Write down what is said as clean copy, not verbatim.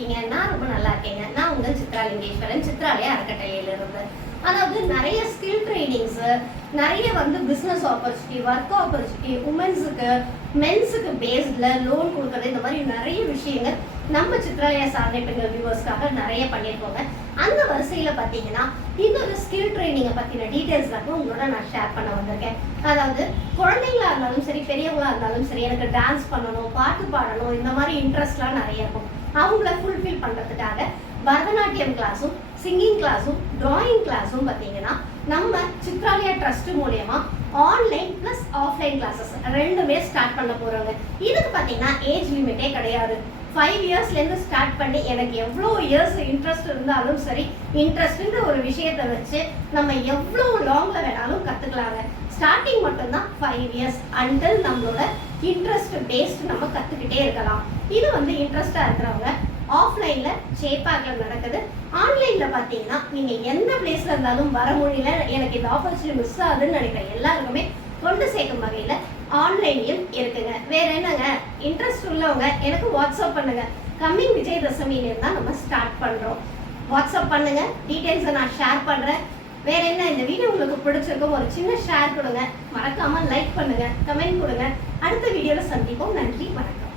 இருக்கீங்க? நான் ரொம்ப நல்லா இருக்கேங்க. நான் உங்கள் சித்ரா லிங்கேஸ்வரன், சித்ராலயா அறக்கட்டளையிலிருந்து. அதாவது நிறைய ஸ்கில் ட்ரைனிங்ஸ், நிறைய பிசினஸ் ஆப்பர்ச்சுனிட்டி, ஒர்க் ஆப்பர்ச்சுனிட்டி, உமன்ஸுக்கு மென்ஸுக்கு பேஸ்ட்ல லோன் கொடுக்கறது, இந்த மாதிரி நிறைய விஷயங்கள் நம்ம சித்ராலயா சாதனை பெண்கள் வியூவர்ஸ்க்காக நிறைய பண்ணியிருக்கோங்க. அந்த வரிசையில் பார்த்தீங்கன்னா இன்னொரு ஸ்கில் ட்ரைனிங்கை பற்றின டீட்டெயில்ஸ் தான் உங்களோட நான் ஷேர் பண்ண வந்திருக்கேன். அதாவது குழந்தைங்களா இருந்தாலும் சரி, பெரியவங்களா இருந்தாலும் சரி, எனக்கு டான்ஸ் பண்ணணும், பாட்டு பாடணும், இந்த மாதிரி இன்ட்ரெஸ்ட்லாம் நிறைய இருக்கும். அவங்கள ஃபுல்ஃபில் பண்ணுறதுக்காக பரதநாட்டியம் கிளாஸும், சிங்கிங் கிளாஸும், டிராயிங் கிளாஸும் பார்த்தீங்கன்னா நம்ம சித்ராலயா ட்ரஸ்ட் மூலயமா ஆன்லைன் ப்ளஸ் ஆஃப்லைன் கிளாஸஸ் ரெண்டுமே ஸ்டார்ட் பண்ண போகிறோங்க. இதுக்கு பார்த்தீங்கன்னா ஏஜ் லிமிட்டே கிடையாது. 5 இயர்ஸ்லேருந்து ஸ்டார்ட் பண்ணி எனக்கு எவ்வளோ இயர்ஸ் இன்ட்ரெஸ்ட் இருந்தாலும் சரி, இன்ட்ரெஸ்ட்ன்ற ஒரு விஷயத்தை வச்சு நம்ம எவ்வளோ லாங்கில் வேணாலும் கற்றுக்கலாங்க. ஸ்டார்டிங் மட்டும்தான் 5 இயர்ஸ் அண்டில் நம்மளோட இன்ட்ரெஸ்ட் பேஸ்ட் நம்ம கற்றுக்கிட்டே இருக்கலாம். இது இன்ட்ரெஸ்டாக இருக்கிறவங்க ஆஃப்லைனில் சேப்பாக்கில் நடக்குது. ஆன்லைனில் பார்த்தீங்கன்னா நீங்கள் எந்த பிளேஸில் இருந்தாலும் வர முடியல, எனக்கு இந்த ஆப்பர்ச்சுனிட்டி மிஸ் ஆகுதுன்னு நினைக்கிற எல்லாருக்குமே கொண்டு சேர்க்கும் வகையில் ஆன்லைன்லையும் இருக்குங்க. வேற என்னங்க, இன்ட்ரெஸ்ட் உள்ளவங்க எனக்கு வாட்ஸ்அப் பண்ணுங்க. கம்மிங் விஜயதசமியிலேருந்து தான் நம்ம ஸ்டார்ட் பண்ணுறோம். வாட்ஸ்அப் பண்ணுங்க, டீட்டெயில்ஸை நான் ஷேர் பண்ணுறேன். வேற என்ன, இந்த வீடியோ உங்களுக்கு பிடிச்சிருக்கும், ஒரு சின்ன ஷேர் கொடுங்க, மறக்காம லைக் பண்ணுங்க, கமெண்ட் கொடுங்க. அடுத்த வீடியோவில் சந்திப்போம். நன்றி, வணக்கம்.